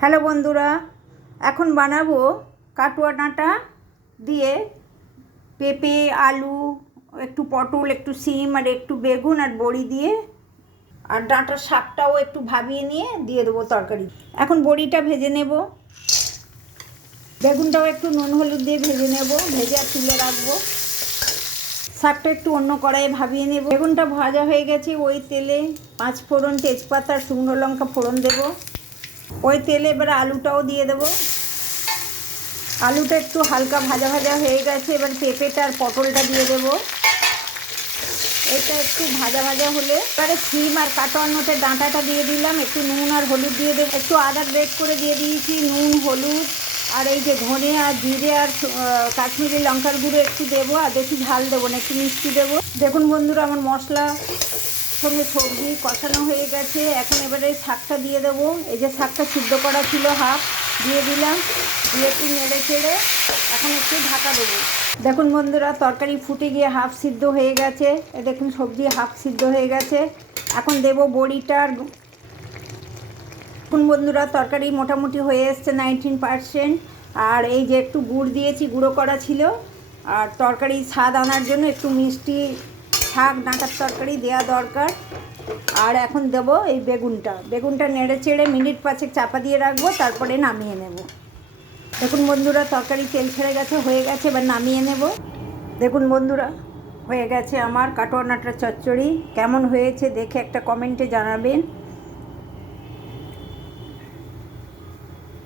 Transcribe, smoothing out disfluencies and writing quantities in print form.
Hello বন্ধুরা, এখন বানাবো কাটুয়া ডাঁটা দিয়ে পেঁপে, আলু, একটু পটল, একটু সিম আর একটু বেগুন আর বড়ি দিয়ে, আর ডাঁটার শাকটাও একটু ভাবিয়ে নিয়ে দিয়ে দেবো তরকারি। এখন বড়িটা ভেজে নেব, বেগুনটাও একটু নুন হলুদ দিয়ে ভেজে নেব, ভেজে আর তুলে রাখবো। শাকটা একটু অন্য কড়াইয়ে ভাবিয়ে নেব। বেগুনটা ভাজা হয়ে গেছে, ওই তেলে 5 ফোড়ন, তেজপাতা, শুকনো লঙ্কা ফোড়ন দেবো। ওই তেলে এবার আলুটাও দিয়ে দেবো। আলুটা একটু হালকা ভাজা ভাজা হয়ে গেছে, এবার পেঁপেটা আর পটলটা দিয়ে দেবো। এটা একটু ভাজা ভাজা হলে এবারে সিম আর কাটানোতে ডাঁটাটা দিয়ে দিলাম, একটু নুন আর হলুদ দিয়ে দেবো, একটু আদা গ্রেট করে দিয়ে দিয়েছি, নুন, হলুদ আর এই যে ধনে আর জিরে আর কাশ্মীরি লঙ্কার গুঁড়ো একটু দেবো, আর বেশি ঝাল দেবো না, একটু মিষ্টি দেবো। দেখুন বন্ধুরা, আমার মশলা সঙ্গে সবজি কষানো হয়ে গেছে। এখন এবারে শাকটা দিয়ে দেবো। এই যে শাকটা সিদ্ধ করা ছিল হাফ, দিয়ে দিলাম, দিয়ে একটু নেড়ে চেড়ে এখন একটু ঢাকা দেবো। দেখুন বন্ধুরা, তরকারি ফুটে গিয়ে হাফ সিদ্ধ হয়ে গেছে। এ দেখুন সবজি হাফ সিদ্ধ হয়ে গেছে। এখন দেবো বড়িটার। দেখুন বন্ধুরা, তরকারি মোটামুটি হয়ে এসছে 19%। আর এই যে একটু গুড় দিয়েছি, গুঁড়ো করা ছিল। আর তরকারি স্বাদ আনার জন্য একটু মিষ্টি, শাক ডাঁটার তরকারি দেওয়া দরকার। আর এখন দেবো এই বেগুনটা নেড়ে চেড়ে মিনিট 5 চাপা দিয়ে রাখবো, তারপরে নামিয়ে নেব। দেখুন বন্ধুরা, তরকারি তেল ছেড়ে গেছে, হয়ে গেছে, এবার নামিয়ে নেব। দেখুন বন্ধুরা, হয়ে গেছে আমার কাটোয়া ডাঁটার চচ্চড়ি। কেমন হয়েছে দেখে একটা কমেন্টে জানাবেন।